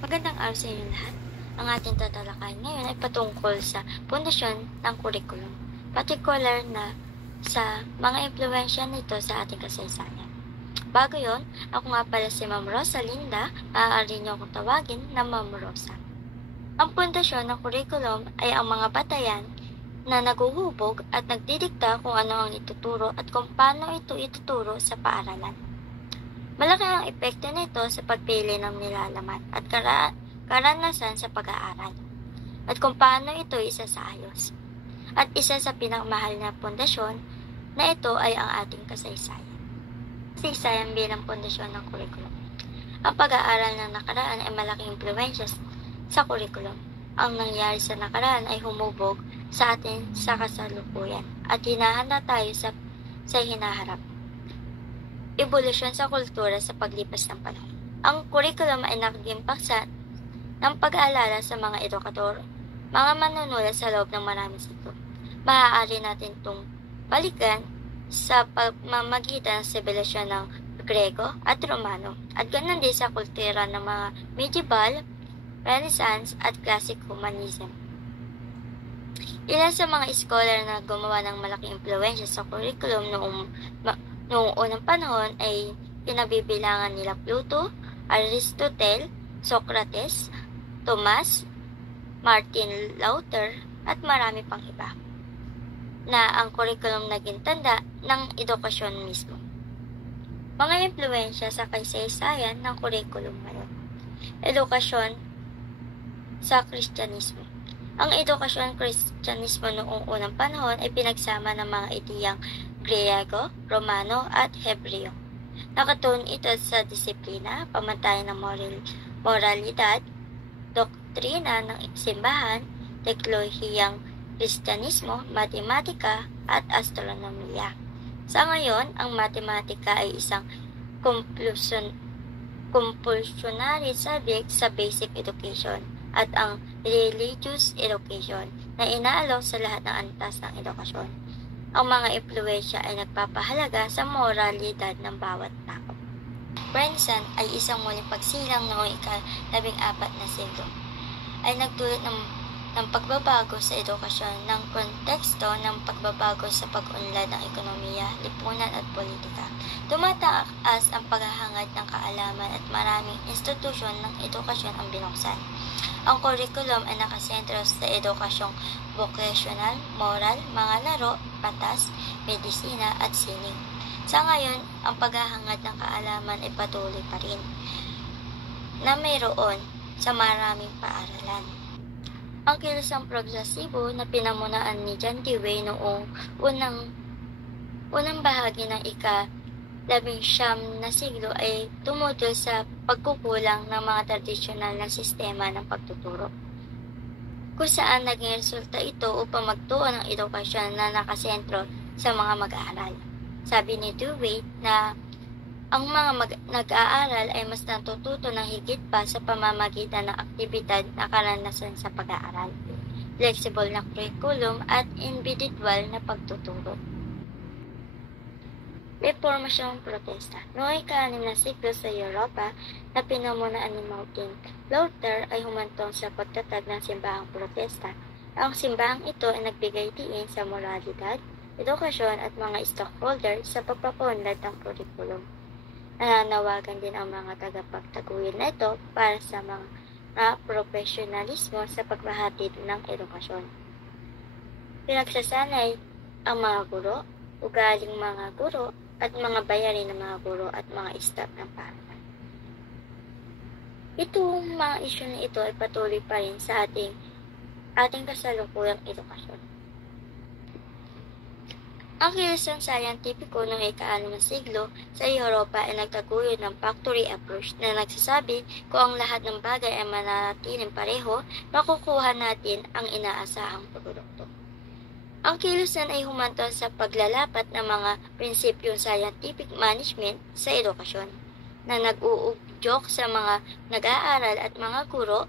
Magandang araw sa inyo lahat. Ang ating tatalakayin ngayon ay patungkol sa pundasyon ng kurikulum, partikular na sa mga impluwensya nito sa ating kasaysayan. Bago yon, ako nga pala si Ma'am Rosa Linda, maaari niyo akong tawagin na Ma'am Rosa. Ang pundasyon ng kurikulum ay ang mga batayan na naguhubog at nagdidikta kung ano ang ituturo at kung paano ito ituturo sa paaralan. Malaki ang epekto nito sa pagpili ng nilalaman at karanasan sa pag-aaral, at kung paano ito isasaayos. At isa sa pinakmahal na pundasyon na ito ay ang ating kasaysayan. Kasaysayan bilang pundasyon ng kurikulum. Ang pag-aaral ng nakaraan ay malaking impluwensya sa kurikulum. Ang nangyari sa nakaraan ay humubog sa atin sa kasalukuyan at hinahanda tayo sa hinaharap. Ebolusyon sa kultura sa paglipas ng panahon. Ang kurikulum ay naging paksa ng pag-aalala sa mga edukador, mga manunulat sa loob ng maraming siglo. Maaari natin itong balikan sa pamamagitan ng sibilisasyon ng Grego at Romano, at ganoon din sa kultura ng mga medieval, Renaissance at Classic Humanism. Ilan sa mga scholar na gumawa ng malaking impluwensya sa kurikulum noong unang panahon ay pinabibilangan nila Pluto, Aristotle, Socrates, Thomas, Martin Luther, at marami pang iba, na ang kurikulum naging tanda ng edukasyon mismo. Mga impluwensya sa kasaysayan ng kurikulum ngayon. Edukasyon sa Kristyanismo. Ang edukasyon Kristyanismo noong unang panahon ay pinagsama ng mga ideyang Griego, Romano at Hebreo. Nakatuon ito sa disiplina, pamantayan ng moralidad, doktrina ng simbahan, teknolohiyang Kristyanismo, matematika at astronomiya. Sa ngayon, ang matematika ay isang compulsory subject sa basic education at ang religious education na inaalok sa lahat ng antas ng edukasyon. Ang mga impluwensya ay nagpapahalaga sa moralidad ng bawat tao. Renaissance ay isang muling pagsilang noong ika-14 na siglo. Ay nagdulot ng pagbabago sa edukasyon ng konteksto ng pagbabago sa pag-unlad ng ekonomiya, lipunan at politika. Tumataas ang paghahangad ng kaalaman at maraming institusyon ng edukasyon ang binuksan. Ang kurikulum ay nakasentro sa edukasyong vocational, moral, mga laro, batas, medisina at sining. Sa ngayon, ang paghahangad ng kaalaman ay patuloy pa rin na mayroon sa maraming paaralan. Ang kilusang progresibo na pinamunaan ni John Dewey noong unang bahagi ng ika-19 na siglo ay tumutol sa pagkukulang ng mga tradisyonal na sistema ng pagtuturo, kung saan naging resulta ito upang magtuon ng edukasyon na nakasentro sa mga mag-aaral. Sabi ni Dewey na ang mga nag-aaral ay mas natututo ng higit pa sa pamamagitan ng aktibidad na karanasan sa pag-aaral, flexible na curriculum at individual na pagtuturo. Reformasyong protesta. Noong ika-6 na siglo sa Europa na pinamunaan ni Martin Luther ay humantong sa pagtatag ng simbahang protesta. Ang simbahang ito ay nagbigay diin sa moralidad, edukasyon at mga stakeholders sa pagpapaunlad ng kurikulum. Nananawagan din ang mga tagapagtaguyod na ito para sa mga profesionalismo sa paghahatid ng edukasyon. Pinagsasanay ang mga guro, ugaling mga guro, at mga bayarin ng mga guro at mga staff ng paaralan. Itong mga isyu na ito ay patuloy pa rin sa ating kasalukuyang edukasyon. Ang kilusang scientifico noong ika-6 na siglo sa Europa ay nagtaguyod ng factory approach na nagsasabi kung ang lahat ng bagay ay mananatiling pareho, makukuha natin ang inaasahang produkto. Ang kilusan ay humanton sa paglalapat ng mga prinsipyong scientific management sa edukasyon na nag-uugyok sa mga nag-aaral at mga guro